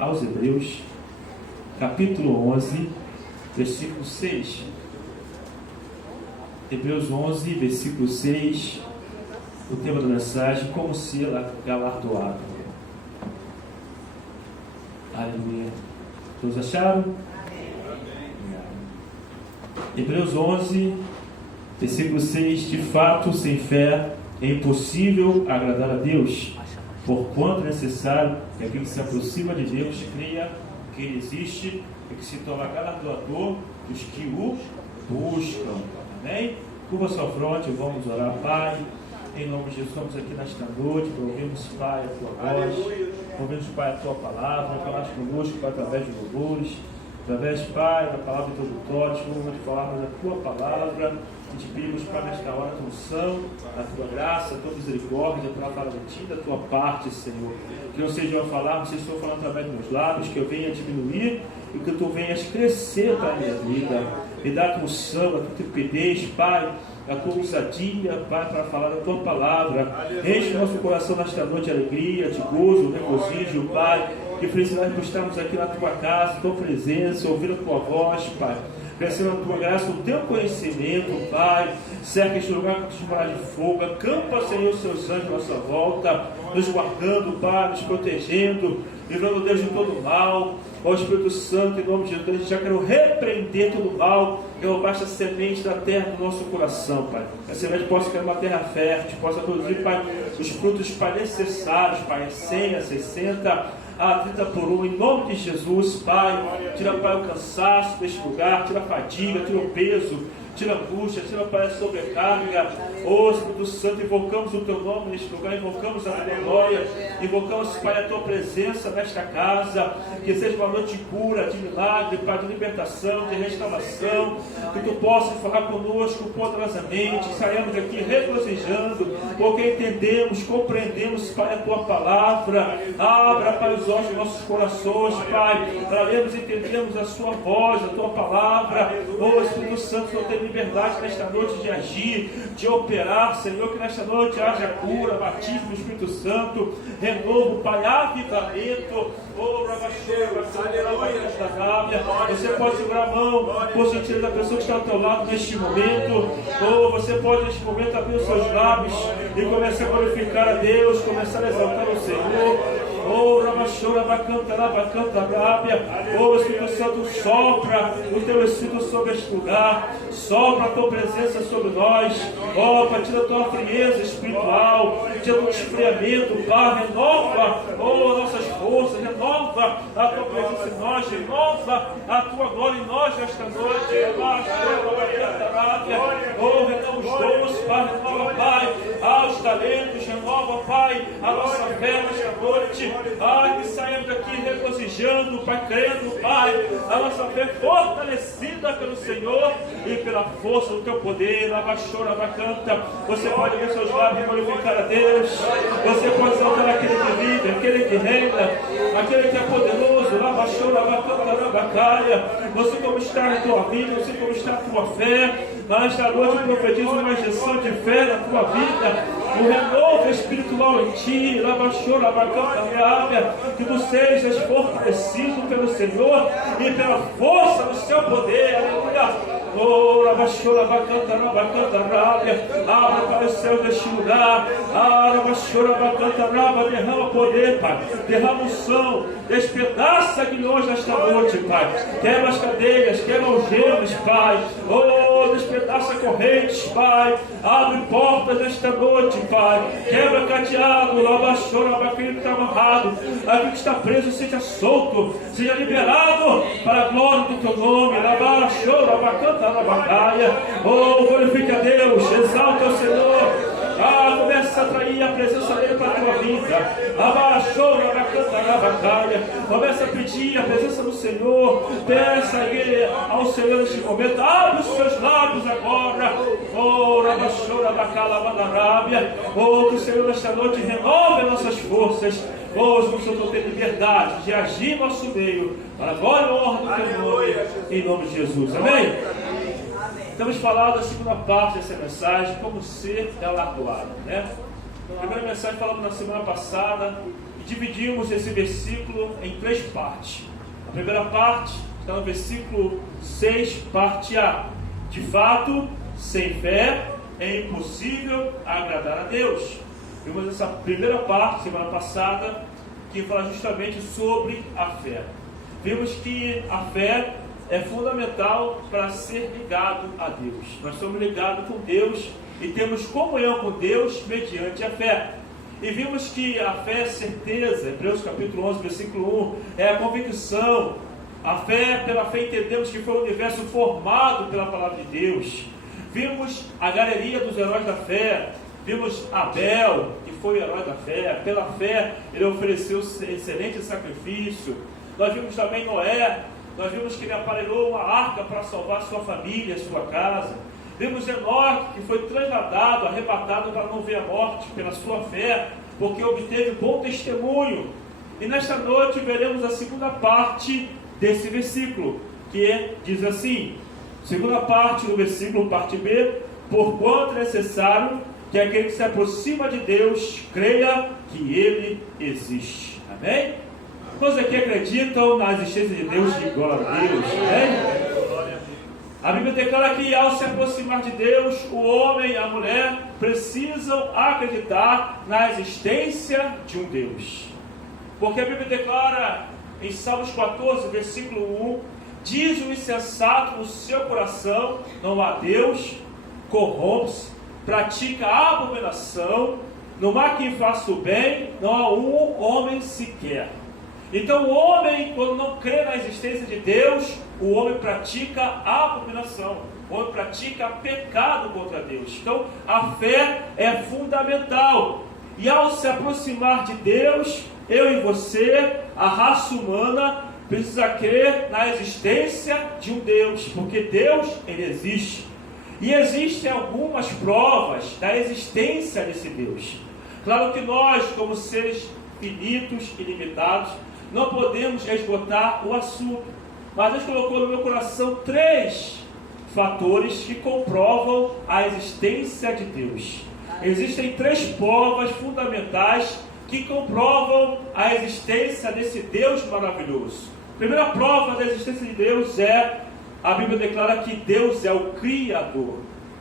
Aos Hebreus, capítulo 11, versículo 6. Hebreus 11, versículo 6. O tema da mensagem: como ser galardoado. Aleluia. Todos acharam? Amém. Hebreus 11, versículo 6. De fato, sem fé é impossível agradar a Deus, porquanto é necessário que aquele que se aproxima de Deus creia que Ele existe e que se torna galardoador dos que o buscam. Amém? Curva sua fronte, vamos orar. Pai, em nome de Jesus, estamos aqui nesta noite para ouvirmos, Pai, a Tua voz, ouvirmos, Pai, a Tua palavra, falar conosco, Pai, através de louvores, através, Pai, da palavra introdutória, vamos falarmos a Tua palavra. E te pedimos, Pai, nesta hora, a Tua unção, a Tua graça, a Tua misericórdia, a Tua valentia, da Tua parte, Senhor. Que não seja eu falar, mas estou falando através dos meus lábios, que eu venha diminuir e que Tu venhas crescer para a minha vida. Me dá a Tua unção, a Tua intrepidez, Pai, a Tua ousadia, Pai, para falar da Tua palavra. Enche o nosso coração nesta noite de alegria, de gozo, regozijo, Pai. Que felicidade por estarmos aqui na Tua casa, Tua presença, ouvir a Tua voz, Pai. Crescendo a Tua graça, o Teu conhecimento, Pai. Cerca este lugar com morar de fogo. Acampa, Senhor, os Seus anjos à nossa volta, nos guardando, Pai, nos protegendo, livrando, Deus, de todo mal. Ó Espírito Santo, em nome de Jesus, a gente já quero repreender todo mal e roubar esta semente da terra do nosso coração, Pai. A semente possa cair uma terra fértil, possa produzir, Pai, os frutos, Pai, necessários, Pai, 100, 60, a 30 por 1, em nome de Jesus, Pai. Tira, Pai, o cansaço deste lugar, tira a fadiga, tira o peso, tira a angústia, tira, Pai, a sobrecarga. Ó Espírito Santo, invocamos o Teu nome neste lugar, invocamos a Tua glória, invocamos, Pai, a Tua presença nesta casa. Que seja uma noite de cura, de milagre, Pai, de libertação, de restauração. Que Tu possas falar conosco poderosamente. Saímos daqui regozijando, porque entendemos, compreendemos, Pai, a Tua palavra. Abra, Pai, os olhos dos nossos corações, Pai, para lermos e entendermos a Sua voz, a Tua palavra. Ó Espírito Santo, eu tenho liberdade nesta noite de agir, de operar, Senhor, que nesta noite haja cura, batismo do Espírito Santo, renovo, Pai, avivamento. Oh, você pode segurar a mão, por gentileza, da pessoa que está ao teu lado neste momento. Oh, você pode neste momento abrir os seus lábios e começar a glorificar a Deus, começar a exaltar o Senhor. Oh, Rabachora, Bacanta, Rabia. Oh, Espírito Santo, sopra o Teu Espírito sobre este lugar, sopra a Tua presença sobre nós. Oh, Pai, tira a Tua frieza espiritual, tira o esfriamento, Pai, renova, oh, nossas forças, renova a Tua presença em nós, renova a Tua glória em nós nesta noite. Oh, renova os dons, Pai, renova, Pai, os talentos, renova, Pai, a nossa fé nesta noite. Que saímos daqui regozijando, Pai, crendo, Pai, a nossa fé fortalecida pelo Senhor e pela força do Teu poder. Lavachora, Bacanta. Você pode ver seus lábios e glorificar a Deus. Você pode exaltar aquele que vive, aquele que reina, aquele que é poderoso. Lavachora, Bacanta, Labacaia. Você como está na tua vida, você como está a tua fé. Nesta noite eu profetizo uma injeção de fé na tua vida, um renovo espiritual em ti. Lavachora, Bacanta, que tu sejas fortalecido pelo Senhor e pela força do Seu poder. Aleluia. Oh, Rabachora, Bacanta, Rabia. Abra para os céus deste lugar. Rabachora, Bacanta, Rabia. Derrama poder, Pai. Derrama unção. Despedaça aguilhões nesta noite, Pai. Quebra as cadeias, quebra os gelos, Pai. Oh, despedaça correntes, Pai. Abre portas nesta noite, Pai. Quebra cadeado. Rabachora, aquele que está amarrado, aquele que está preso, seja solto, seja liberado para a glória do Teu nome. Rabachora, Bacanta, oh, glorifica a Deus, exalta o Senhor. Começa a atrair a presença dele para a tua vida. Começa a pedir a presença do Senhor. Peça a Ele, ao Senhor neste momento. Abre os seus lábios agora. Oh, que o Senhor nesta noite renove nossas forças. Oh, o Senhor tem liberdade de agir no nosso meio, para a glória e honra do Teu nome, em nome de Jesus. Amém? Temos falado a segunda parte dessa mensagem, como ser galardoado, né? A primeira mensagem falamos na semana passada e dividimos esse versículo em 3 partes. A primeira parte está no versículo 6, parte A. De fato, sem fé é impossível agradar a Deus. Vimos essa primeira parte, semana passada, que fala justamente sobre a fé. Vimos que a fé é fundamental para ser ligado a Deus. Nós somos ligados com Deus e temos comunhão com Deus mediante a fé. E vimos que a fé é certeza. Hebreus capítulo 11, versículo 1, é a convicção. A fé, pela fé entendemos que foi o universo formado pela palavra de Deus. Vimos a galeria dos heróis da fé. Vimos Abel, que foi o herói da fé. Pela fé, ele ofereceu excelente sacrifício. Nós vimos também Noé. Nós vimos que ele aparelhou uma arca para salvar sua família, sua casa. Vimos Enoque, que foi trasladado, arrebatado para não ver a morte pela sua fé, porque obteve bom testemunho. E nesta noite veremos a segunda parte desse versículo, que diz assim, segunda parte do versículo, parte B: porquanto é necessário que aquele que se aproxima de Deus creia que Ele existe. Amém? Quantos aqui acreditam na existência de Deus? De glória a Deus. Amém? A Bíblia declara que ao se aproximar de Deus, o homem e a mulher precisam acreditar na existência de um Deus. Porque a Bíblia declara em Salmos 14, versículo 1, diz o insensato no seu coração, não há Deus, corrompe-se, pratica a abominação, não há quem faça o bem, não há um homem sequer. Então o homem, quando não crê na existência de Deus, o homem pratica a abominação, o homem pratica pecado contra Deus. Então a fé é fundamental. E ao se aproximar de Deus, eu e você, a raça humana, precisa crer na existência de um Deus, porque Deus, Ele existe. E existem algumas provas da existência desse Deus. Claro que nós, como seres finitos e limitados, não podemos esgotar o assunto, mas Deus colocou no meu coração 3 fatores que comprovam a existência de Deus. Existem 3 provas fundamentais que comprovam a existência desse Deus maravilhoso. A primeira prova da existência de Deus é, a Bíblia declara que Deus é o Criador.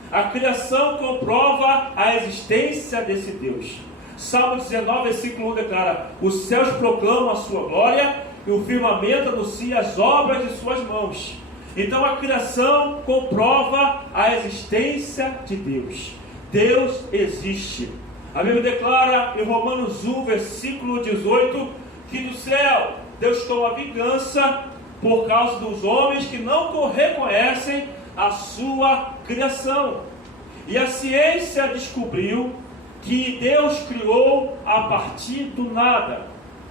A criação comprova a existência desse Deus. Salmo 19, versículo 1 declara: os céus proclamam a sua glória e o firmamento anuncia as obras de suas mãos. Então a criação comprova a existência de Deus. Deus existe. A Bíblia declara em Romanos 1, versículo 18, que do céu Deus toma vingança por causa dos homens que não reconhecem a sua criação. E a ciência descobriu que Deus criou a partir do nada.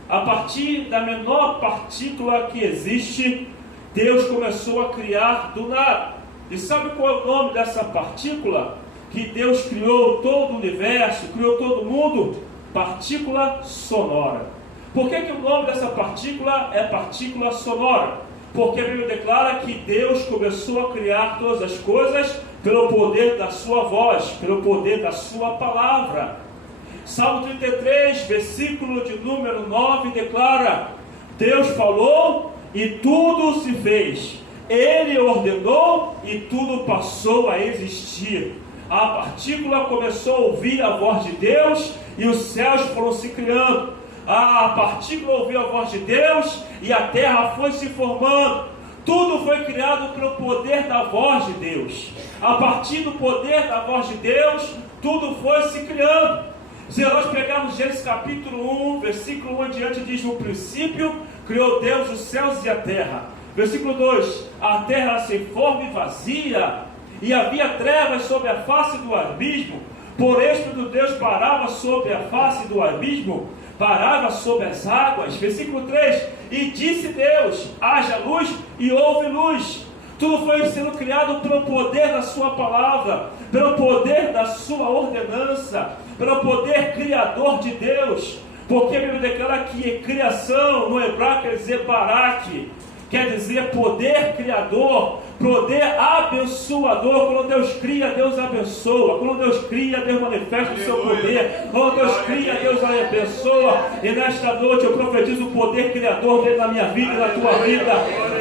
A partir da menor partícula que existe, Deus começou a criar do nada. E sabe qual é o nome dessa partícula? Que Deus criou todo o universo, criou todo o mundo? Partícula sonora. Por que o nome dessa partícula é partícula sonora? Porque a Bíblia declara que Deus começou a criar todas as coisas pelo poder da sua voz, pelo poder da sua palavra. Salmo 33, versículo de número 9, declara: Deus falou e tudo se fez. Ele ordenou e tudo passou a existir. A partícula começou a ouvir a voz de Deus e os céus foram se criando. A partícula ouviu a voz de Deus e a terra foi se formando. Tudo foi criado pelo poder da voz de Deus. A partir do poder da voz de Deus, tudo foi se criando. Se nós pegarmos Gênesis capítulo 1, versículo 1 adiante, diz: no princípio criou Deus os céus e a terra. Versículo 2: a terra sem forma e vazia, e havia trevas sobre a face do abismo, por o Espírito de Deus parava sobre a face do abismo, parava sobre as águas. Versículo 3: e disse Deus: haja luz, e houve luz. Tudo foi sendo criado pelo poder da sua palavra, pelo poder da sua ordenança, pelo poder criador de Deus. Porque a Bíblia declara que criação no hebraico quer dizer barak, quer dizer poder criador, poder abençoador. Quando Deus cria, Deus abençoa. Quando Deus cria, Deus manifesta o seu poder. Quando Deus cria, Deus abençoa. E nesta noite eu profetizo o poder criador dele na minha vida e na tua vida.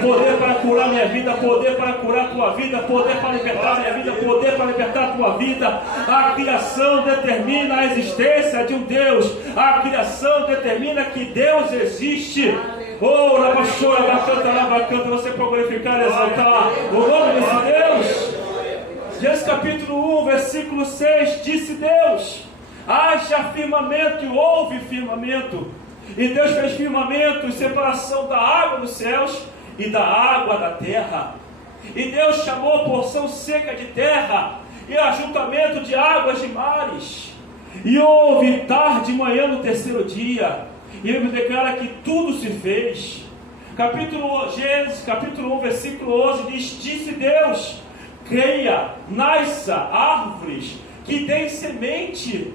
Poder para curar minha vida, poder para curar a tua vida, poder para libertar minha vida, poder para libertar a tua vida. A criação determina a existência de um Deus. A criação determina que Deus existe. Oh, Rabachora, Bacanta, Rabacanta, você pode glorificar e exaltar o nome desse Deus. Gênesis capítulo 1, versículo 6, disse Deus: haja firmamento, e houve firmamento. E Deus fez firmamento e separação da água dos céus e da água da terra. E Deus chamou a porção seca de terra e ajuntamento de águas de mares. E houve tarde e manhã no terceiro dia. E ele declara que tudo se fez. Gênesis capítulo 1, versículo 11 diz: disse Deus: creia, nasça árvores que deem semente,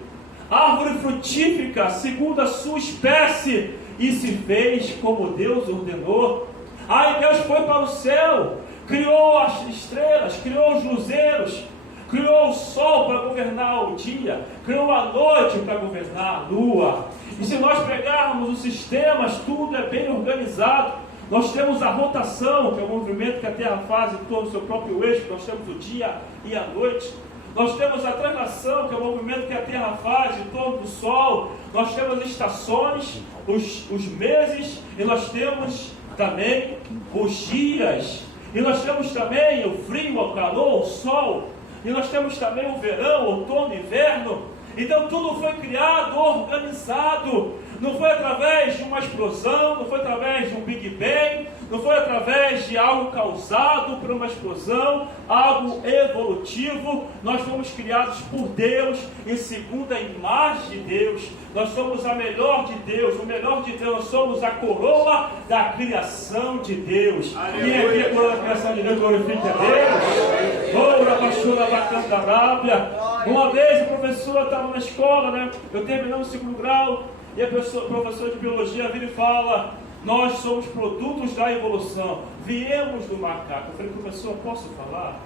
árvore frutífica segundo a sua espécie, e se fez como Deus ordenou. Aí Deus foi para o céu, criou as estrelas, criou os luzeiros, criou o sol para governar o dia, criou a noite para governar a lua. E se nós pegarmos os sistemas, tudo é bem organizado. Nós temos a rotação, que é o movimento que a Terra faz em torno do seu próprio eixo. Nós temos o dia e a noite. Nós temos a translação, que é o movimento que a Terra faz em torno do Sol. Nós temos as estações, os meses, e nós temos também os dias. E nós temos também o frio, o calor, o sol. E nós temos também o verão, outono, inverno. Então tudo foi criado, organizado. Não foi através de uma explosão, não foi através de um Big Bang, não foi através de algo causado por uma explosão, algo evolutivo. Nós fomos criados por Deus, em segunda imagem de Deus. Nós somos a melhor de Deus, o melhor de Deus. Nós somos a coroa da criação de Deus. Quem aqui é a coroa da criação de Deus? Glorifica a Deus. Oura, Bachura, Bacanta, Rábia. Uma vez a professora estava na escola, né? Eu terminando o segundo grau, e a professora de biologia vira e fala: nós somos produtos da evolução, viemos do macaco. Eu falei: professor, posso falar?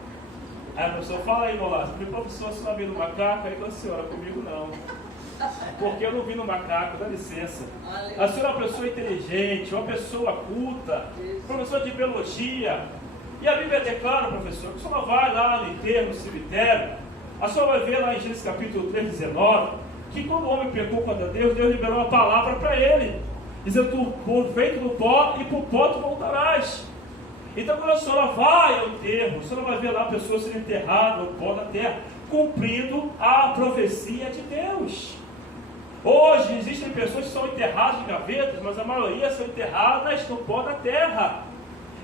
Aí a professora: fala aí, Nolás. Eu falei: professor, você não veio do macaco? Aí falou: senhora, comigo não, porque eu não vim no macaco, dá licença. A senhora é uma pessoa inteligente, uma pessoa culta, professor de biologia. E a Bíblia declara, professor, que a senhora vai lá no enterro, no cemitério. A senhora vai ver lá em Gênesis capítulo 3, 19, que quando o homem pecou contra Deus, Deus liberou uma palavra para ele, dizendo: tu feito do pó, e para o pó tu voltarás. Então quando a senhora vai ao enterro, a senhora vai ver lá a pessoa sendo enterrada no pó da terra, cumprindo a profecia de Deus. Hoje existem pessoas que são enterradas em gavetas, mas a maioria são enterradas no pó da terra.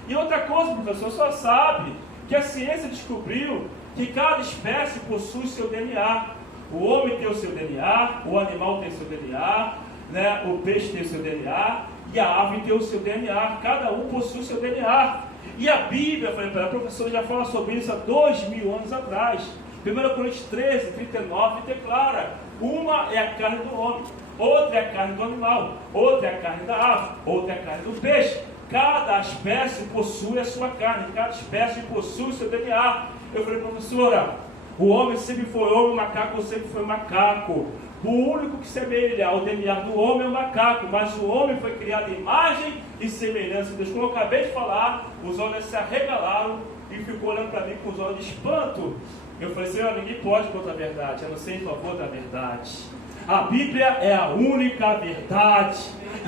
E outra coisa, professor, a senhora sabe que a ciência descobriu que cada espécie possui seu DNA. O homem tem o seu DNA, o animal tem o seu DNA, né? O peixe tem o seu DNA e a ave tem o seu DNA. Cada um possui o seu DNA. E a Bíblia, a professora já fala sobre isso há 2000 anos atrás. 1 Coríntios 13, 39 declara: uma é a carne do homem, outra é a carne do animal, outra é a carne da ave, outra é a carne do peixe. Cada espécie possui a sua carne, cada espécie possui o seu DNA. Eu falei: professora, o homem sempre foi homem, o macaco sempre foi macaco. O único que semelha ao DNA do homem é o macaco, mas o homem foi criado em imagem e semelhança de Deus. Como eu acabei de falar, os olhos se arregalaram e ficou olhando para mim com os olhos de espanto. Eu falei: senhor, ninguém pode contra a verdade, a não ser em favor da verdade. A Bíblia é a única verdade,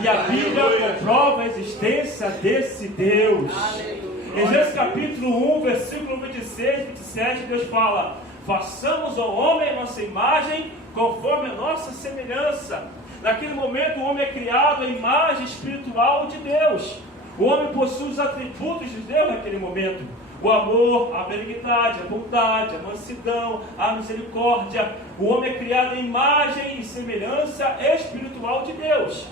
e a Bíblia comprova a existência desse Deus. Em Gênesis capítulo 1, versículo 26 e 27, Deus fala: façamos ao homem a nossa imagem, conforme a nossa semelhança. Naquele momento o homem é criado à imagem espiritual de Deus. O homem possui os atributos de Deus naquele momento: o amor, a benignidade, a bondade, a mansidão, a misericórdia. O homem é criado em imagem e semelhança espiritual de Deus.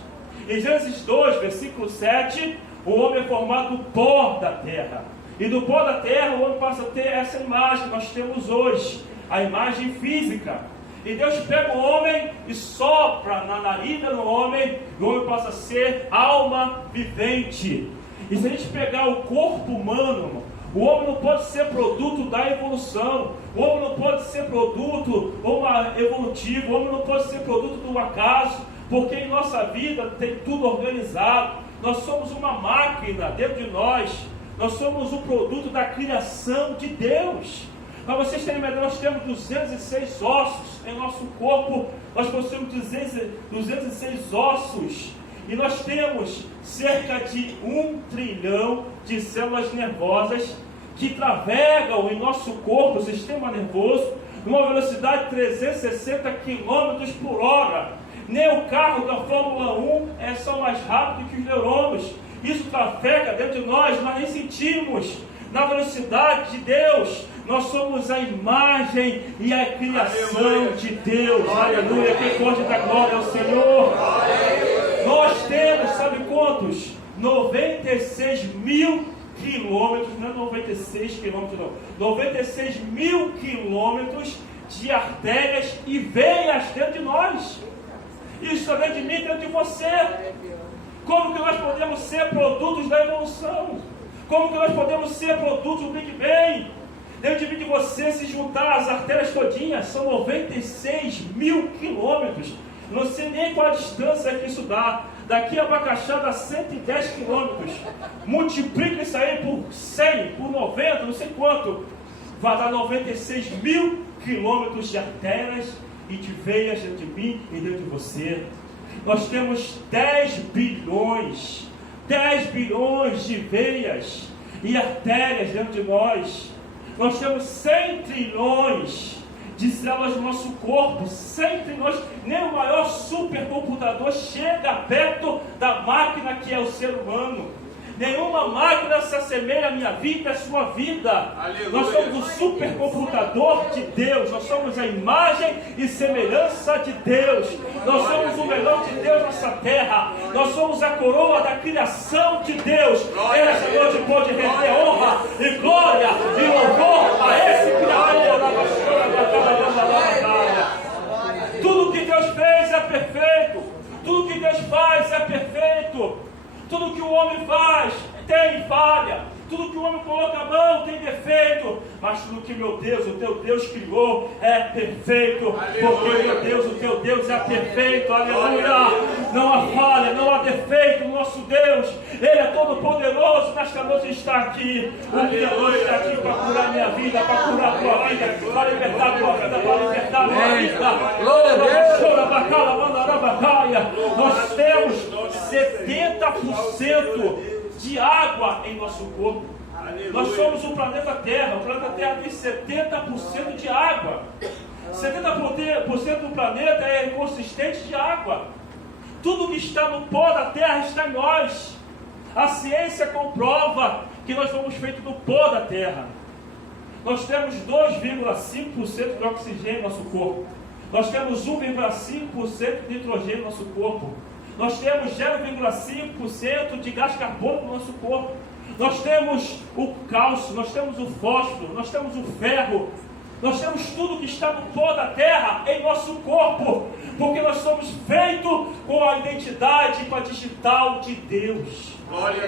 Em Gênesis 2, versículo 7, o homem é formado do pó da terra. E do pó da terra o homem passa a ter essa imagem que nós temos hoje, a imagem física. E Deus pega o homem e sopra na narina do homem, e o homem passa a ser alma vivente. E se a gente pegar o corpo humano, o homem não pode ser produto da evolução, o homem não pode ser produto evolutivo, o homem não pode ser produto do acaso, porque em nossa vida tem tudo organizado. Nós somos uma máquina dentro de nós somos o produto da criação de Deus. Para vocês terem uma ideia, nós temos 206 ossos em nosso corpo, nós possuímos 206 ossos, e nós temos cerca de 1 trilhão de células nervosas que trafegam em nosso corpo, o sistema nervoso, numa velocidade de 360 km por hora. Nem o carro da Fórmula 1 é só mais rápido que os neurônios. Isso trafega dentro de nós nem sentimos. Na velocidade de Deus, nós somos a imagem e a criação de Deus. Aleluia, quem pode dar glória ao Senhor? Nós temos, sabe quantos? 96 mil quilômetros, não é 96 quilômetros não, 96 mil quilômetros de artérias e veias dentro de nós. Isso é dentro de mim, dentro de você. Como que nós podemos ser produtos da evolução? Como que nós podemos ser produtos do Big Bang? Dentro de mim, de você, se juntar as artérias todinhas, são 96 mil quilômetros. Não sei nem qual a distância que isso dá. Daqui a Bacaxá dá 110 quilômetros. Multiplica isso aí por 100, por 90, não sei quanto. Vai dar 96 mil quilômetros de artérias e de veias dentro de mim e dentro de você. Nós temos 10 bilhões de veias e artérias dentro de nós. Nós temos 100 trilhões de células no nosso corpo, 100 trilhões. Nem o maior supercomputador chega perto da máquina que é o ser humano. Nenhuma máquina se assemelha à minha vida e à sua vida. Aleluia. Nós somos o supercomputador de Deus. Nós somos a imagem e semelhança de Deus. Nós somos o melhor de Deus nessa terra. Nós somos a coroa da criação de Deus. Essa noite pode render honra e glória e louvor a esse Criador da baixura. Tudo que Deus fez é perfeito. Tudo que Deus faz é perfeito. Tudo que o homem faz tem falha. Tudo que o homem coloca a mão tem defeito. Mas tudo que meu Deus, o teu Deus criou é perfeito. Aleluia. Porque meu Deus, o teu Deus é perfeito. Aleluia. Não há falha, não há defeito no nosso Deus. Ele é todo poderoso. Nesta noite está aqui. O Criador está aqui para curar minha vida, para curar a tua vida, para libertar a tua vida, para libertar a tua vida. Nós temos 70% de água em nosso corpo. Aleluia. Nós somos o planeta Terra. O planeta Terra tem 70% de água. 70% do planeta é consistente de água. Tudo que está no pó da Terra está em nós. A ciência comprova que nós fomos feitos do pó da Terra. Nós temos 2,5% de oxigênio no nosso corpo. Nós temos 1,5% de nitrogênio no nosso corpo. Nós temos 0,5% de gás carbônico no nosso corpo. Nós temos o cálcio, nós temos o fósforo, nós temos o ferro. Nós temos tudo que está no pó da terra em nosso corpo. Porque nós somos feitos com a identidade, com a digital de Deus.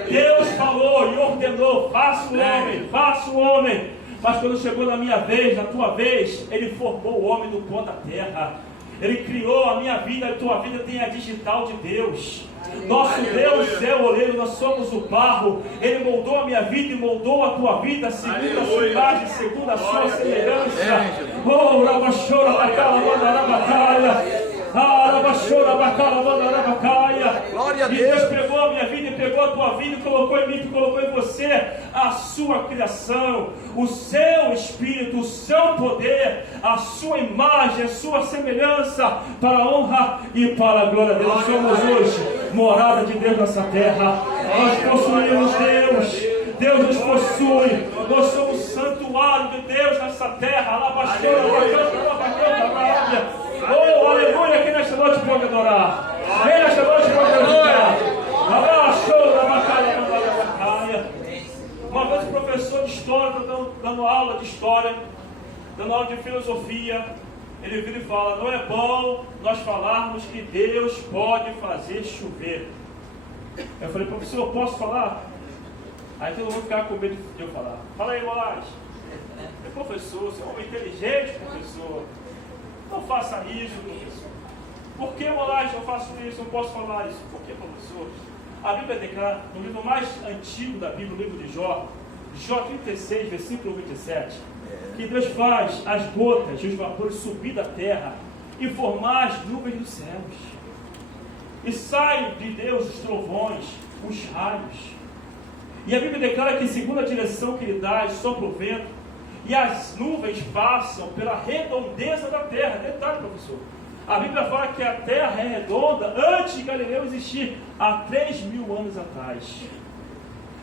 Deus falou e ordenou, faça o homem, faça o homem. Mas quando chegou na minha vez, na tua vez, Ele formou o homem do pó da terra. Ele criou a minha vida, a tua vida tem a digital de Deus. Nosso Deus é o oleiro, nós somos o barro. Ele moldou a minha vida e moldou a tua vida segundo a sua imagem, segundo a sua semelhança. Oh, Rabachora, Bacala, Mandarabacalha. E Deus pegou a minha vida e pegou a tua vida e colocou em mim, e colocou em você a sua criação, o seu espírito, o seu poder, a sua imagem, a sua semelhança, para a honra e para a glória de Deus. Nós somos hoje morada de Deus nessa terra. Nós possuímos Deus. Deus nos possui. Nós somos santuário de Deus nessa terra. Oh, aleluia, que nesta noite pode adorar. Quem nesta noite pode adorar. Uma vez o professor de história, dando aula de história, dando aula de filosofia, ele vira e fala: não é bom nós falarmos que Deus pode fazer chover. Eu falei: professor, eu posso falar? Aí todo mundo ficava com medo de eu falar. Fala aí, Moraes. Professor, você é um homem inteligente, professor. Não faça isso, professor. Por que, Moraes, eu faço isso? Não posso falar isso. Por que, professor? A Bíblia declara, no livro mais antigo da Bíblia, o livro de Jó, Jó 36, versículo 27, que Deus faz as gotas e os vapores subir da terra e formar as nuvens dos céus. E saem de Deus os trovões, os raios. E a Bíblia declara que segundo a direção que ele dá, sopra o vento, e as nuvens passam pela redondeza da terra. Detalhe, professor. A Bíblia fala que a terra é redonda antes de Galileu existir, há 3.000 anos atrás.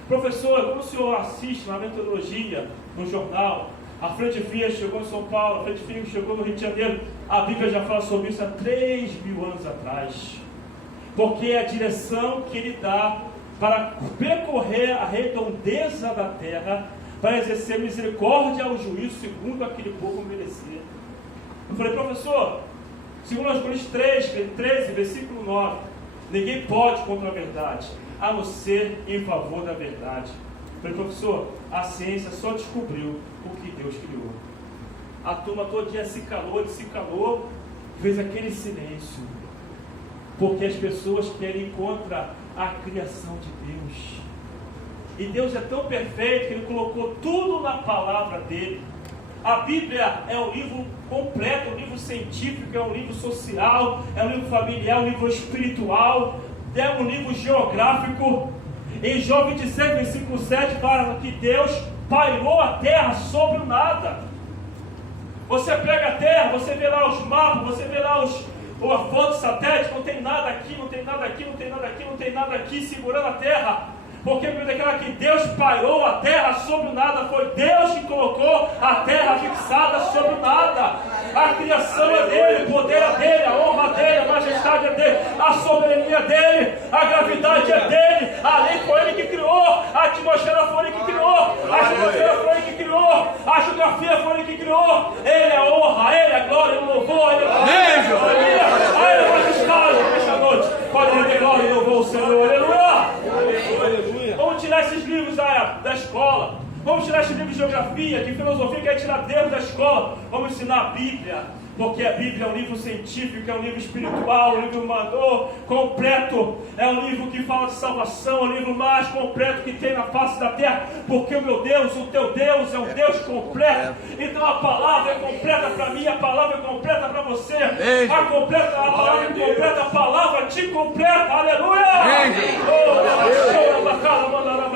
Professor, quando o senhor assiste na meteorologia, no jornal, a frente fria chegou em São Paulo, a frente fria chegou no Rio de Janeiro, a Bíblia já fala sobre isso há 3.000 anos atrás. Porque é a direção que ele dá para percorrer a redondeza da terra, para exercer misericórdia ao juízo segundo aquele povo merecer. Eu falei, professor, segundo as Coríntios 13, versículo 9, ninguém pode contra a verdade, a não ser em favor da verdade. Eu falei, professor, a ciência só descobriu o que Deus criou. A turma todo dia se calou, fez aquele silêncio, porque as pessoas querem contra a criação de Deus. E Deus é tão perfeito que Ele colocou tudo na palavra dEle. A Bíblia é um livro completo, um livro científico, é um livro social, é um livro familiar, um livro espiritual, é um livro geográfico. Em Jó 27, versículo 7, fala que Deus pairou a terra sobre o nada. Você pega a terra, você vê lá os mapas, você vê lá a foto satélite, não tem nada aqui, não tem nada aqui, não tem nada aqui, não tem nada aqui segurando a terra. Porque a Bíblia declara que Deus pairou a terra sobre o nada. Foi Deus que colocou a terra fixada sobre o nada. A criação é dele, o poder é dele, a honra é dele, a majestade é dele, a soberania é dele, a gravidade é dele, a lei foi ele que criou, a atmosfera foi ele que criou, a atmosfera foi ele que criou, a geografia foi ele que criou. Ele é a honra, ele é a glória, ele é o louvor, ele é a soberania, a ele é a majestade. Nesta noite, pode render glória e louvor ao Senhor. Aleluia! Vamos tirar esses livros da escola. Vamos tirar esses livros de geografia, de filosofia, que é tirar Deus da escola. Vamos ensinar a Bíblia. Porque a Bíblia é um livro científico, é um livro espiritual, um livro completo. É um livro que fala de salvação, é o livro mais completo que tem na face da terra. Porque o meu Deus, o teu Deus é um Deus completo. Então a palavra é completa para mim, a palavra é completa para você. A palavra é completa, a palavra te completa. Aleluia!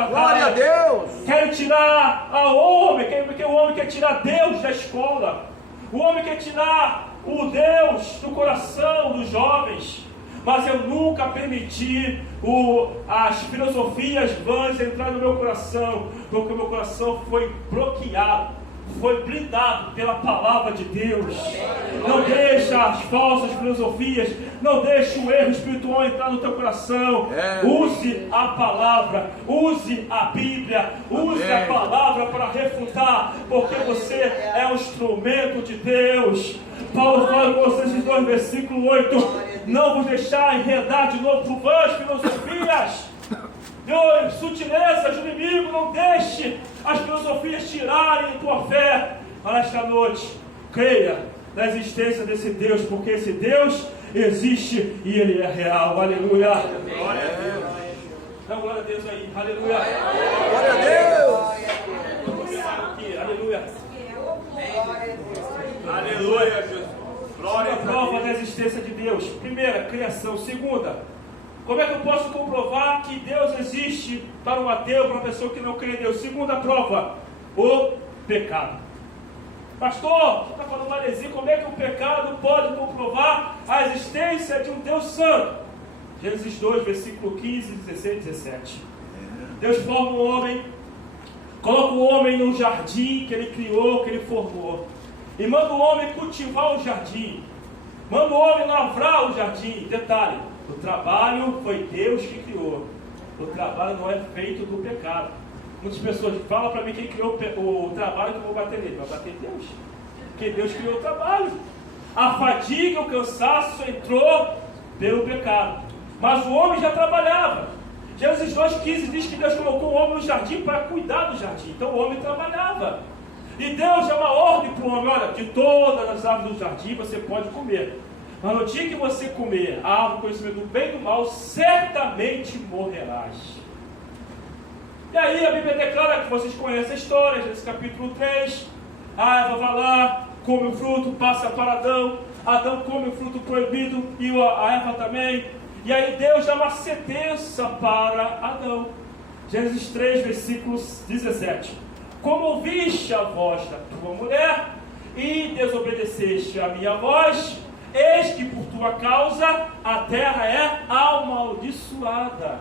Glória a Deus! Quero tirar o homem quer tirar Deus da escola. O homem quer tirar o Deus do coração dos jovens. Mas eu nunca permiti as filosofias vãs entrar no meu coração, porque o meu coração foi bloqueado, foi blindado pela palavra de Deus. Não deixa as falsas filosofias, não deixa o erro espiritual entrar no teu coração. Use a palavra, use a Bíblia, use a palavra para refutar, porque você é um instrumento de Deus. Paulo fala em Colossenses 2, versículo 8: não vos deixar enredar de novo por vãs filosofias, sutilezas do inimigo. Não deixe as filosofias tirarem a tua fé. Mas nesta noite, creia na existência desse Deus, porque esse Deus existe e Ele é real. Aleluia. Glória a Deus. Dá glória a Deus aí. Aleluia. Glória a Deus. Aleluia. Aleluia, Jesus. Glória a Deus. Prova da existência de Deus. Primeira, criação. Segunda, como é que eu posso comprovar que Deus existe para um ateu, para uma pessoa que não crê em Deus? Segunda prova, o pecado. Pastor, você está falando maresia, como é que o pecado pode comprovar a existência de um Deus santo? Gênesis 2, versículo 15, 16 e 17. Deus forma um homem, coloca o homem num jardim que Ele criou, que Ele formou, e manda o homem cultivar o jardim, manda o homem lavrar o jardim. Detalhe, o trabalho foi Deus que criou. O trabalho não é feito do pecado. Muitas pessoas falam para mim quem criou o trabalho, que eu vou bater nele. Vai bater em Deus, porque Deus criou o trabalho. A fadiga, o cansaço entrou pelo pecado, mas o homem já trabalhava. Gênesis 2,15 diz que Deus colocou o homem no jardim para cuidar do jardim. Então o homem trabalhava. E Deus dá uma ordem para o homem: olha, de todas as árvores do jardim você pode comer. Mas no dia que você comer a árvore do conhecimento do bem e do mal, certamente morrerás. E aí a Bíblia declara, que vocês conhecem a história, Gênesis capítulo 3, a Eva vai lá, come o fruto, passa para Adão, Adão come o fruto proibido e a Eva também, e aí Deus dá uma sentença para Adão. Gênesis 3, versículos 17. Como ouviste a voz da tua mulher e desobedeceste a minha voz, eis que por tua causa a terra é amaldiçoada.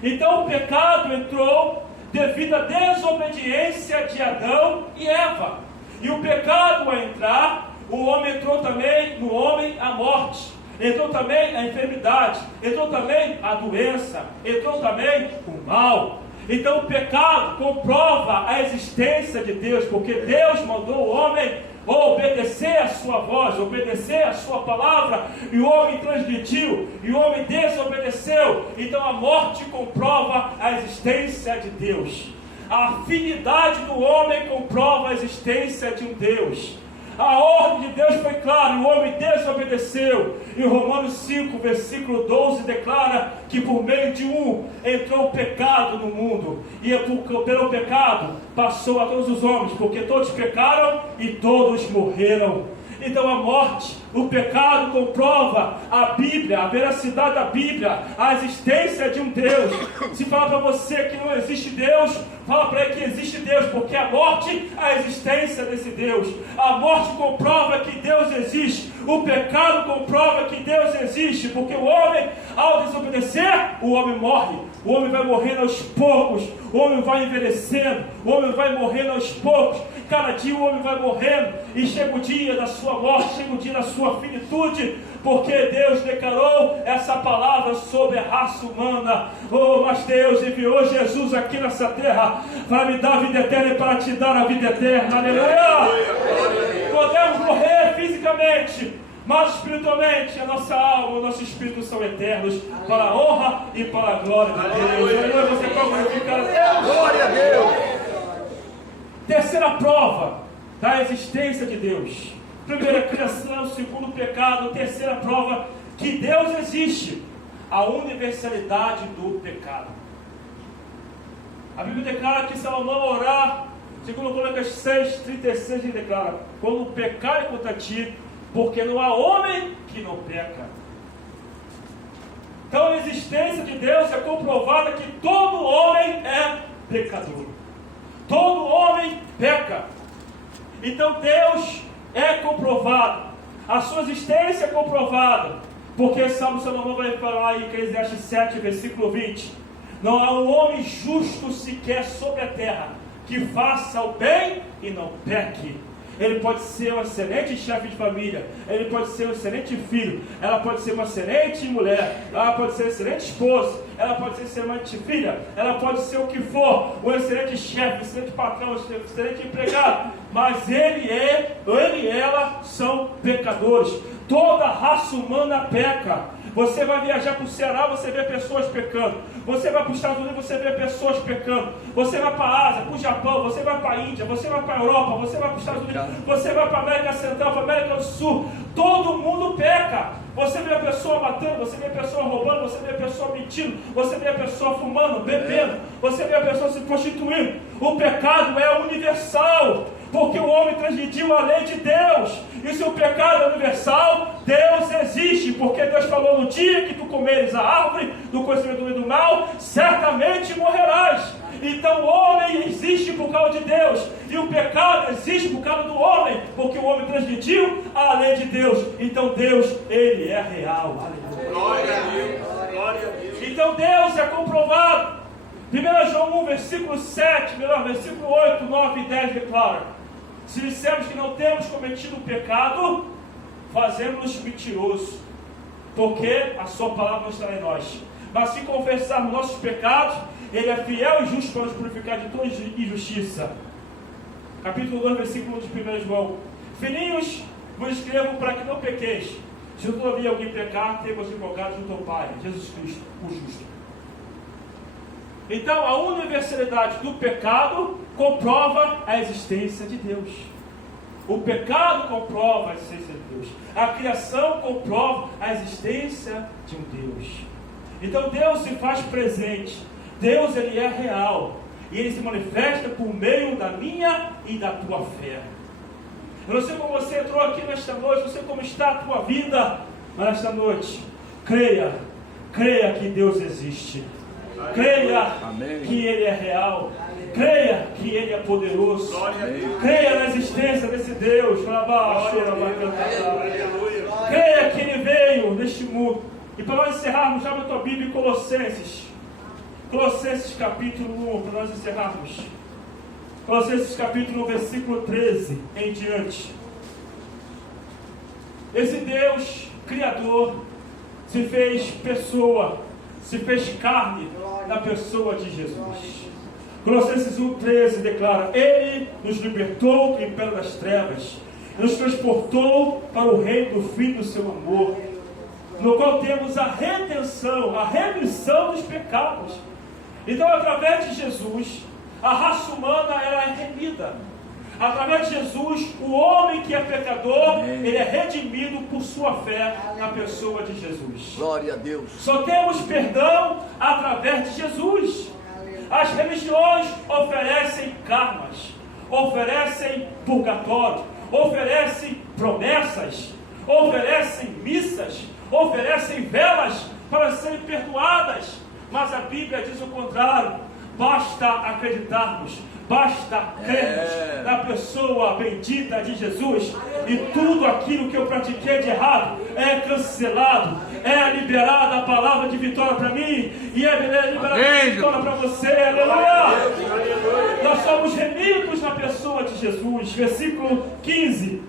Então o pecado entrou devido à desobediência de Adão e Eva. E o pecado, ao entrar, o homem entrou também no homem a morte. Entrou também a enfermidade. Entrou também a doença. Entrou também o mal. Então o pecado comprova a existência de Deus, porque Deus mandou o homem obedecer a sua voz, obedecer a sua palavra, e o homem transgrediu, e o homem desobedeceu. Então a morte comprova a existência de Deus. A afinidade do homem comprova a existência de um Deus. A ordem de Deus foi clara, e o homem desobedeceu. E Romanos 5, versículo 12 declara que por meio de um entrou o pecado no mundo, e pelo pecado passou a todos os homens, porque todos pecaram e todos morreram. Então a morte, o pecado comprova a Bíblia, a veracidade da Bíblia, a existência de um Deus. Se falar para você que não existe Deus, fala para ele que existe Deus, porque a morte é a existência desse Deus. A morte comprova que Deus existe. O pecado comprova que Deus existe, porque o homem, ao desobedecer, o homem morre. O homem vai morrendo aos poucos, o homem vai envelhecendo, o homem vai morrendo aos poucos. Cada dia o homem vai morrendo, e chega o dia da sua morte, chega o dia da sua finitude, porque Deus declarou essa palavra sobre a raça humana. Oh, mas Deus enviou Jesus aqui nessa terra para me dar a vida eterna e para te dar a vida eterna. Aleluia! Podemos morrer fisicamente, mas espiritualmente a nossa alma, o nosso espírito são eternos, para a honra e para a glória de Deus. Aleluia! Você pode glorificar a Deus. Glória a Deus. Terceira prova da existência de Deus. Primeira, criação. Segundo, pecado. Terceira prova que Deus existe. A universalidade do pecado. A Bíblia declara que Salomão orar, segundo Crônicas 6:36, ele declara: quando pecar contra ti, porque não há homem que não peca. Então a existência de Deus é comprovada que todo homem é pecador. Todo homem peca. Então Deus é comprovado. A sua existência é comprovada. Porque Salmo Salomão vai falar em Eclesiastes 7, versículo 20. Não há um homem justo sequer sobre a terra, que faça o bem e não peque. Ele pode ser um excelente chefe de família, ele pode ser um excelente filho, ela pode ser uma excelente mulher, ela pode ser uma excelente esposa, ela pode ser uma excelente filha, ela pode ser o que for, um excelente chefe, um excelente patrão, um excelente empregado, mas ele e ela são pecadores. Toda raça humana peca. Você vai viajar para o Ceará, você vê pessoas pecando. Você vai para os Estados Unidos, você vê pessoas pecando. Você vai para a Ásia, para o Japão, você vai para a Índia, você vai para a Europa, você vai para os Estados Unidos, você vai para a América Central, para a América do Sul. Todo mundo peca. Você vê a pessoa matando, você vê a pessoa roubando, você vê a pessoa mentindo, você vê a pessoa fumando, bebendo, você vê a pessoa se prostituindo. O pecado é universal, porque o homem transgrediu a lei de Deus. E se o pecado é universal, Deus existe, porque Deus falou: no dia que tu comeres a árvore do conhecimento do bem e do mal, certamente morrerás. Então o homem existe por causa de Deus, e o pecado existe por causa do homem, porque o homem transgrediu a lei de Deus. Então Deus, ele é real. Aleluia. Glória a Deus. Glória a Deus. Então Deus é comprovado. 1 João 1, versículo 7, versículo 8, 9 e 10 declara: se dissermos que não temos cometido o pecado, fazemos-nos mentirosos, porque a sua palavra não está em nós. Mas se confessarmos nossos pecados, ele é fiel e justo para nos purificar de toda injustiça. Capítulo 2, versículo 1 de 1 João: filhinhos, vos escrevo para que não pequeis. Se todavia alguém pecar, temos advogado junto ao Pai, Jesus Cristo, o justo. Então, a universalidade do pecado comprova a existência de Deus. O pecado comprova a existência de Deus. A criação comprova a existência de um Deus. Então, Deus se faz presente. Deus, Ele é real. E Ele se manifesta por meio da minha e da tua fé. Eu não sei como você entrou aqui nesta noite, não sei como está a tua vida, mas nesta noite, creia que Deus existe. Creia que Ele é real. Creia que Ele é poderoso. Creia na existência desse Deus. Creia que Ele veio neste mundo. E para nós encerrarmos, abre a tua Bíblia em Colossenses. Colossenses capítulo 1, para nós encerrarmos. Colossenses capítulo 1, versículo 13 em diante. Esse Deus Criador se fez pessoa, se fez carne na pessoa de Jesus. Colossenses 1,13 declara: Ele nos libertou do império das trevas e nos transportou para o reino do Filho do seu amor, no qual temos a redenção, a remissão dos pecados. Então, através de Jesus, a raça humana ela é remida. Através de Jesus, o homem que é pecador, ele é redimido por sua fé na pessoa de Jesus. Glória a Deus. Só temos perdão através de Jesus. As religiões oferecem karmas, oferecem purgatório, oferecem promessas, oferecem missas, oferecem velas para serem perdoadas. Mas a Bíblia diz o contrário. Basta acreditarmos, basta crermos na pessoa bendita de Jesus, e tudo aquilo que eu pratiquei de errado é cancelado, é liberada a palavra de vitória para mim, e é liberada a vitória para você. Aleluia! Nós somos remidos na pessoa de Jesus. Versículo 15: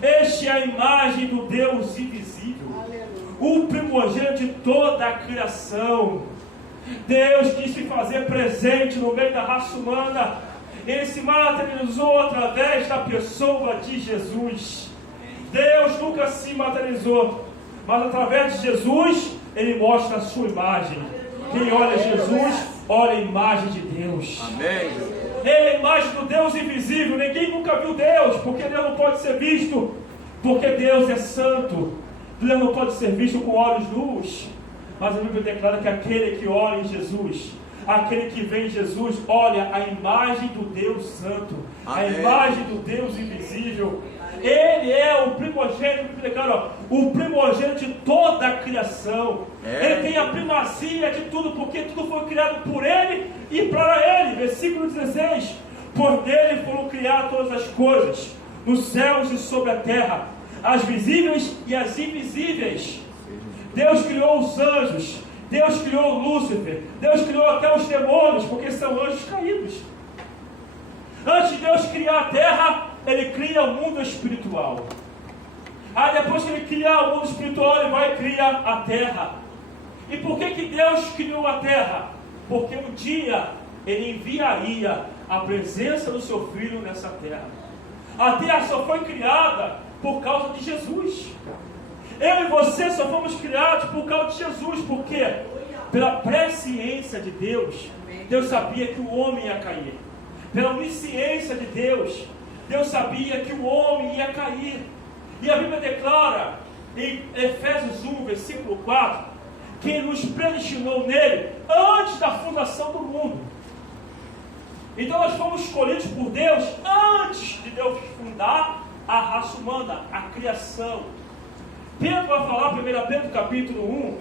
Este é a imagem do Deus invisível, o primogênito de toda a criação. Deus quis se fazer presente no meio da raça humana. Ele se materializou através da pessoa de Jesus. Deus nunca se materializou, mas através de Jesus Ele mostra a sua imagem. Quem olha Jesus, olha a imagem de Deus. Amém. Ele é a imagem do Deus invisível. Ninguém nunca viu Deus, porque Deus não pode ser visto, porque Deus é santo. Deus não pode ser visto com olhos nus. Mas a Bíblia declara que aquele que olha em Jesus, aquele que vê em Jesus, olha a imagem do Deus Santo, a imagem do Deus invisível. Ele é o primogênito, o primogênito de toda a criação. Ele tem a primazia de tudo, porque tudo foi criado por Ele e para Ele. Versículo 16: Por nele foram criadas todas as coisas, nos céus e sobre a terra, as visíveis e as invisíveis. Deus criou os anjos, Deus criou Lúcifer, Deus criou até os demônios, porque são anjos caídos. Antes de Deus criar a terra, Ele cria o mundo espiritual. Aí depois que Ele cria o mundo espiritual, Ele vai criar a terra. E por que Deus criou a terra? Porque um dia Ele enviaria a presença do seu Filho nessa terra. A terra só foi criada por causa de Jesus. Eu e você só fomos criados por causa de Jesus. Por quê? Pela presciência de Deus, Deus sabia que o homem ia cair. Pela onisciência de Deus, Deus sabia que o homem ia cair. E a Bíblia declara em Efésios 1, versículo 4, que Ele nos predestinou nele antes da fundação do mundo. Então nós fomos escolhidos por Deus antes de Deus fundar a raça humana, a criação. Pedro vai falar, 1 Pedro capítulo 1,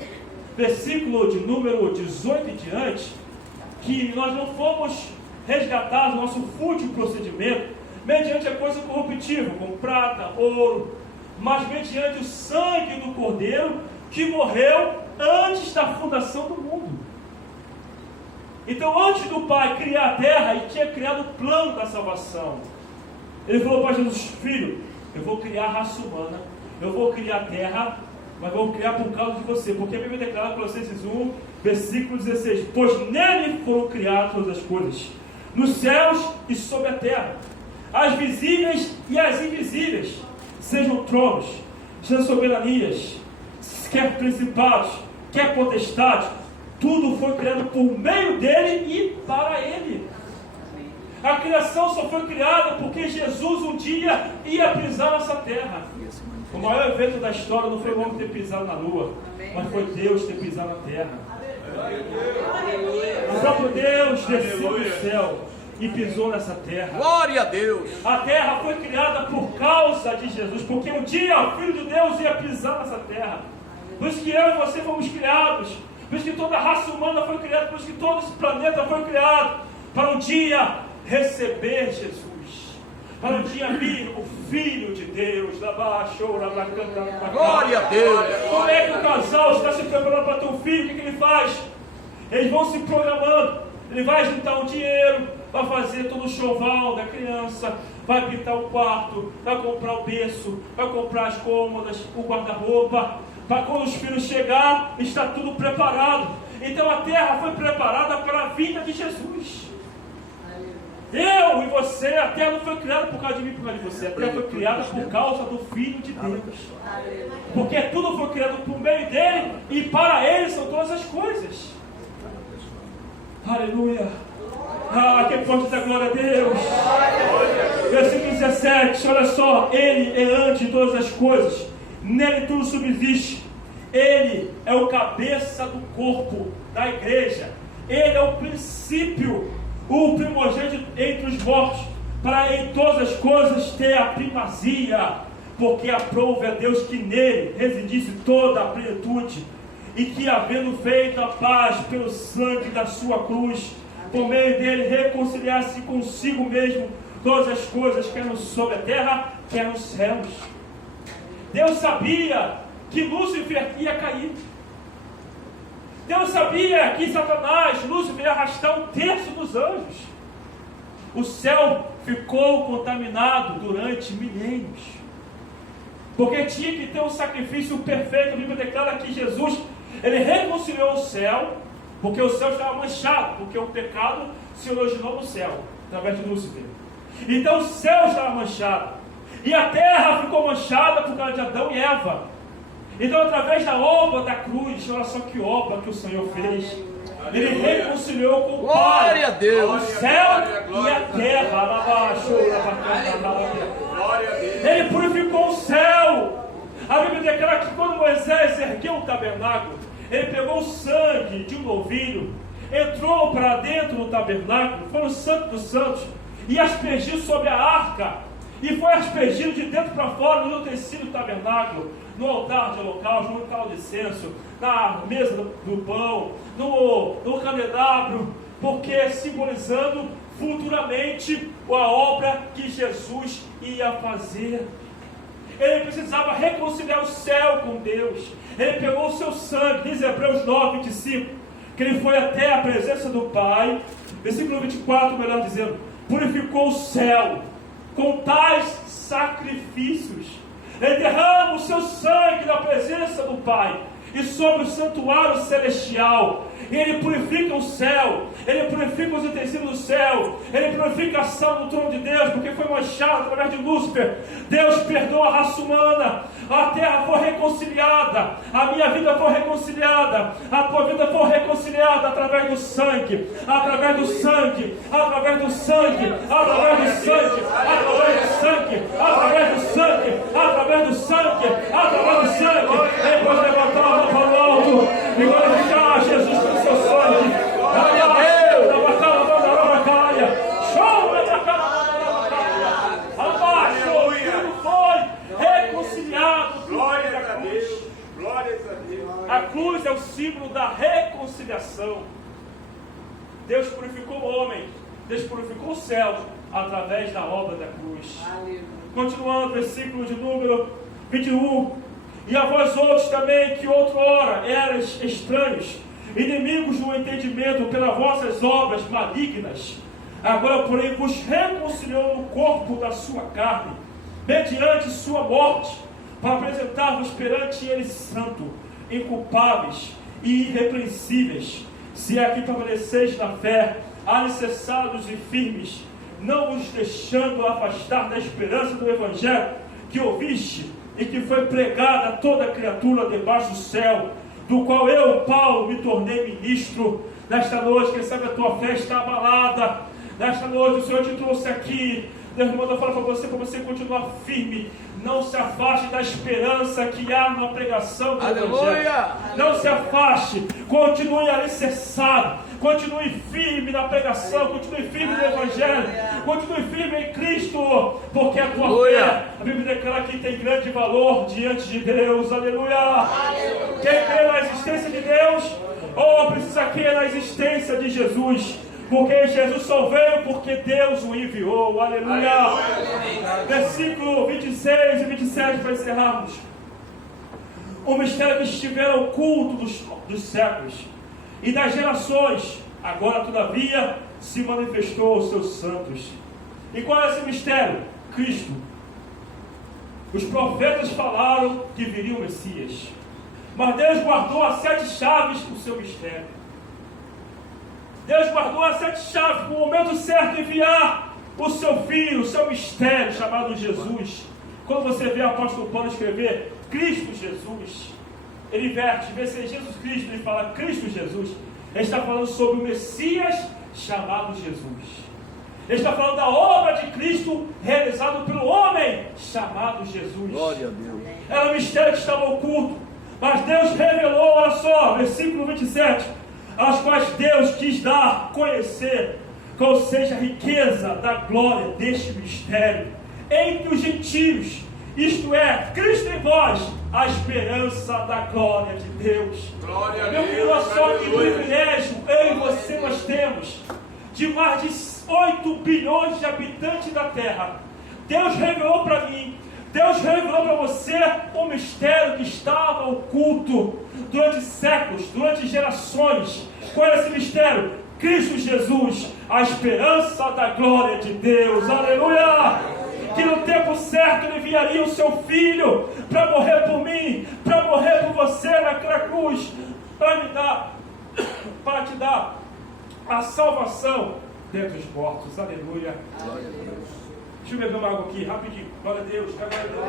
versículo de número 18 em diante, que nós não fomos resgatados, nosso fútil procedimento, mediante a coisa corruptível, como prata, ouro, mas mediante o sangue do Cordeiro, que morreu antes da fundação do mundo. Então, antes do Pai criar a terra, Ele tinha criado o plano da salvação. Ele falou para Jesus: Filho, eu vou criar a raça humana, eu vou criar a terra, mas vou criar por causa de você. Porque a Bíblia declara em Colossenses 1, versículo 16: Pois nele foram criadas todas as coisas, nos céus e sobre a terra, as visíveis e as invisíveis, sejam tronos, sejam soberanias, quer principados, quer potestades, Tudo foi criado por meio dele e para ele. A criação só foi criada porque Jesus um dia ia pisar nessa terra. O maior evento da história não foi o homem ter pisado na lua, mas foi Deus ter pisado na terra. O próprio Deus desceu do céu e pisou nessa terra. Glória a Deus. A terra foi criada por causa de Jesus, porque um dia o Filho de Deus ia pisar nessa terra. Por isso que eu e você fomos criados, por isso que toda a raça humana foi criada, por isso que todo esse planeta foi criado, para um dia receber Jesus, para um dia vir o Filho de Deus. Glória a Deus. Como é que o casal está se preparando para ter um filho? O que ele faz? Eles vão se programando. Ele vai juntar um dinheiro, vai fazer todo o choval da criança, vai pintar o quarto, vai comprar o berço, vai comprar as cômodas, o guarda-roupa, para quando os filhos chegar, está tudo preparado. Então a terra foi preparada para a vinda de Jesus. Eu e você, a terra não foi criada por causa de mim, por causa de você. A terra foi criada por causa do Filho de Deus. Porque tudo foi criado por meio dele e para ele são todas as coisas. Aleluia. Quem pode dar glória a Deus? Versículo 17, olha só. Ele é antes de todas as coisas, nele tudo subsiste. Ele é o cabeça do corpo da igreja. Ele é o princípio, o primogênito entre os mortos, para em todas as coisas ter a primazia, porque aprouve a Deus que nele residisse toda a plenitude, e que, havendo feito a paz pelo sangue da sua cruz, por meio dele reconciliasse consigo mesmo todas as coisas, quer sobre a terra, quer nos céus. Deus sabia que Lúcifer ia cair. Deus sabia que Satanás, Lúcifer, ia arrastar 1/3 dos anjos. O céu ficou contaminado durante milênios, porque tinha que ter um sacrifício perfeito. A Bíblia declara que Jesus, ele reconciliou o céu, porque o céu estava manchado, porque o pecado se originou no céu, através de Lúcifer. Então o céu estava manchado, e a terra ficou manchada por causa de Adão e Eva. Então, através da obra da cruz, olha só que obra que o Senhor fez. Ele reconciliou com o Pai, Glória a Deus. o céu e a terra. Ele purificou o céu. A Bíblia declara que quando Moisés ergueu o tabernáculo, ele pegou o sangue de um novilho, entrou para dentro do tabernáculo, foi no Santo dos Santos, e aspergiu sobre a arca, e foi aspergido de dentro para fora no utensílio do tabernáculo, no altar de holocausto, no altar de incenso, na mesa do pão, no candelabro, porque simbolizando futuramente a obra que Jesus ia fazer. Ele precisava reconciliar o céu com Deus. Ele pegou o seu sangue, diz Hebreus 9, 25, que ele foi até a presença do Pai. Versículo 24, melhor dizendo, purificou o céu com tais sacrifícios. Ele derrama o seu sangue na presença do Pai e sobre o santuário celestial. Ele purifica o céu, ele purifica os utensílios do céu, ele purifica a sala do trono de Deus, porque foi manchado através de Lúcifer. Deus perdoa a raça humana, a terra foi reconciliada, a minha vida foi reconciliada, a tua vida foi reconciliada através do sangue, através do sangue, através do sangue, através do sangue, através do sangue, através do sangue, através do sangue, através do sangue. Depois levantar a mão para o alto e glorificar Jesus pelo seu sangue. Glória a Deus! Tudo foi reconciliado. Glória a Deus. Glória a Deus. A cruz é o símbolo da reconciliação. Deus purificou o homem, Deus purificou o céu através da obra da cruz. Continuando, versículo de número 21. E a vós outros também, que outrora eras estranhos, inimigos do entendimento pelas vossas obras malignas, agora porém vos reconciliou no corpo da sua carne, mediante sua morte, para apresentar-vos perante ele santo, inculpáveis e irrepreensíveis, se aqui permaneceis na fé, alicerçados e firmes, não vos deixando afastar da esperança do evangelho que ouviste, e que foi pregada a toda criatura debaixo do céu, do qual eu, Paulo, me tornei ministro. Nesta noite, quem sabe a tua fé está abalada. Nesta noite, o Senhor te trouxe aqui. Deus me manda falar para você continuar firme. Não se afaste da esperança que há na pregação do Evangelho. Não se afaste. Continue alicerçado. Continue firme na pregação. Continue firme no Evangelho. Continue firme em Cristo. Porque a tua fé, a Bíblia declara que tem grande valor diante de Deus. Aleluia. Quem crê na existência de Deus, ou precisa crer na existência de Jesus. Porque Jesus só veio porque Deus o enviou. Aleluia. Versículo 26 e 27 para encerrarmos. O mistério que estivera oculto dos séculos e das gerações, agora todavia se manifestou aos seus santos. E qual é esse mistério? Cristo. Os profetas falaram que viria o Messias, mas Deus guardou as 7 chaves do seu mistério. Deus guardou as 7 chaves para o momento certo enviar o seu filho, o seu mistério chamado Jesus. Quando você vê o apóstolo Paulo escrever Cristo Jesus, ele inverte, vê se é Jesus Cristo, ele fala Cristo Jesus. Ele está falando sobre o Messias chamado Jesus. Ele está falando da obra de Cristo realizada pelo homem chamado Jesus. Glória a Deus. Era um mistério que estava oculto, mas Deus revelou, olha só, versículo 27, aos quais Deus quis dar a conhecer qual seja a riqueza da glória deste mistério entre os gentios, isto é, Cristo em vós, a esperança da glória de Deus. Glória a Meu Deus. filho, olha só que privilégio eu e você nós temos, de mais de 8 bilhões de habitantes da terra. Deus revelou para mim, Deus revelou para você um mistério que estava oculto durante séculos, durante gerações. Qual é esse mistério? Cristo Jesus, a esperança da glória de Deus. Aleluia! Que no tempo certo ele enviaria o seu filho para morrer por mim, para morrer por você naquela cruz, para te dar a salvação dentre os mortos. Aleluia! Glória a Deus. Deixa eu beber uma água aqui, rapidinho. Glória a Deus. Glória a Deus.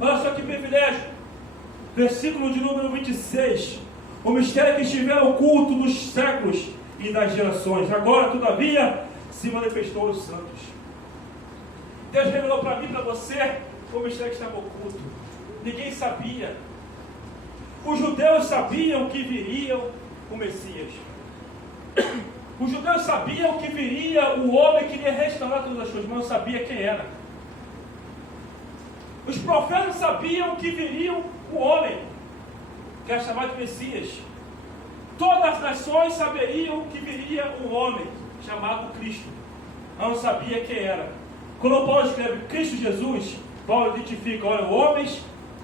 Olha só que privilégio. Versículo de número 26. O mistério que estiver oculto dos séculos e das gerações, agora, todavia, se manifestou aos santos. Deus revelou para mim e para você o mistério que estava oculto. Ninguém sabia. Os judeus sabiam que viria o Messias. Os judeus sabiam que viria o homem que iria restaurar todas as coisas, mas não sabia quem era. Os profetas sabiam que viria o homem, que era chamado de Messias. Todas as nações saberiam que viria um homem, chamado Cristo, mas não sabia quem era. Quando Paulo escreve Cristo Jesus, Paulo identifica, olha,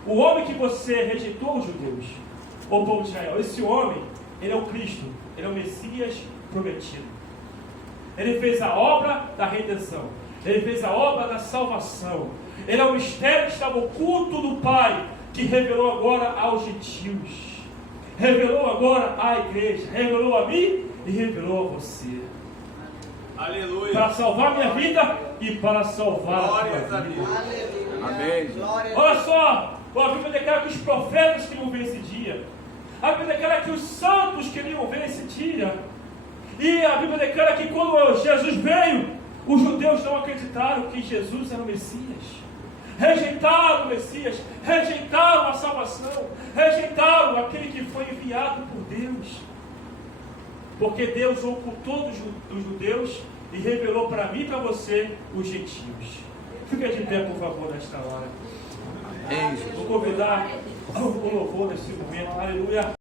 o homem que você rejeitou os judeus, o povo de Israel, esse homem, ele é o Cristo, ele é o Messias prometido. Ele fez a obra da redenção, ele fez a obra da salvação. Ele é o mistério que estava oculto do Pai, que revelou agora aos gentios, revelou agora à igreja, revelou a mim e revelou a você. Aleluia. Para salvar minha vida e para salvar a tua vida. Amém. Olha só, a Bíblia declara que os profetas queriam ver esse dia. A Bíblia declara que os santos queriam ver esse dia. E a Bíblia declara que quando Jesus veio, os judeus não acreditaram que Jesus era o Messias. Rejeitaram o Messias, rejeitaram a salvação, rejeitaram aquele que foi enviado por Deus. Porque Deus ocultou dos judeus e revelou para mim e para você os gentios. Fica de pé, por favor, nesta hora. Vou convidar o louvor nesse momento. Aleluia.